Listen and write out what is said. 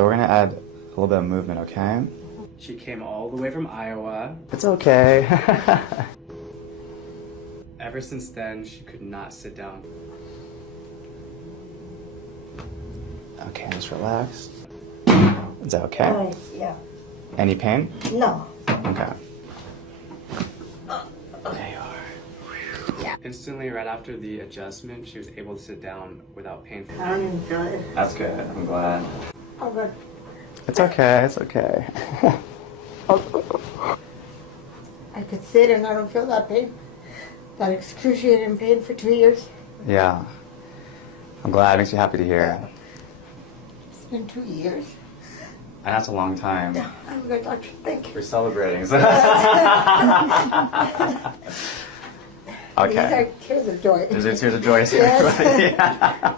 So we're gonna add a little bit of movement, okay? She came all the way from Iowa. It's okay. Ever since then, she could not sit down. Okay, just relax. Is that okay? Yeah. Any pain? No. Okay. There you are. Instantly, right after the adjustment, she was able to sit down without pain. I don't even feel it. That's good. I'm glad. Oh, good. It's okay. It's okay. I could sit and I don't feel that pain. That excruciating pain for 2 years. Yeah. I'm glad. It makes me happy to hear. It's been 2 years. And that's a long time. I'm good, doctor. Thank you. We're celebrating. These Okay. are tears of joy. These are tears of joy. Yes. Yeah.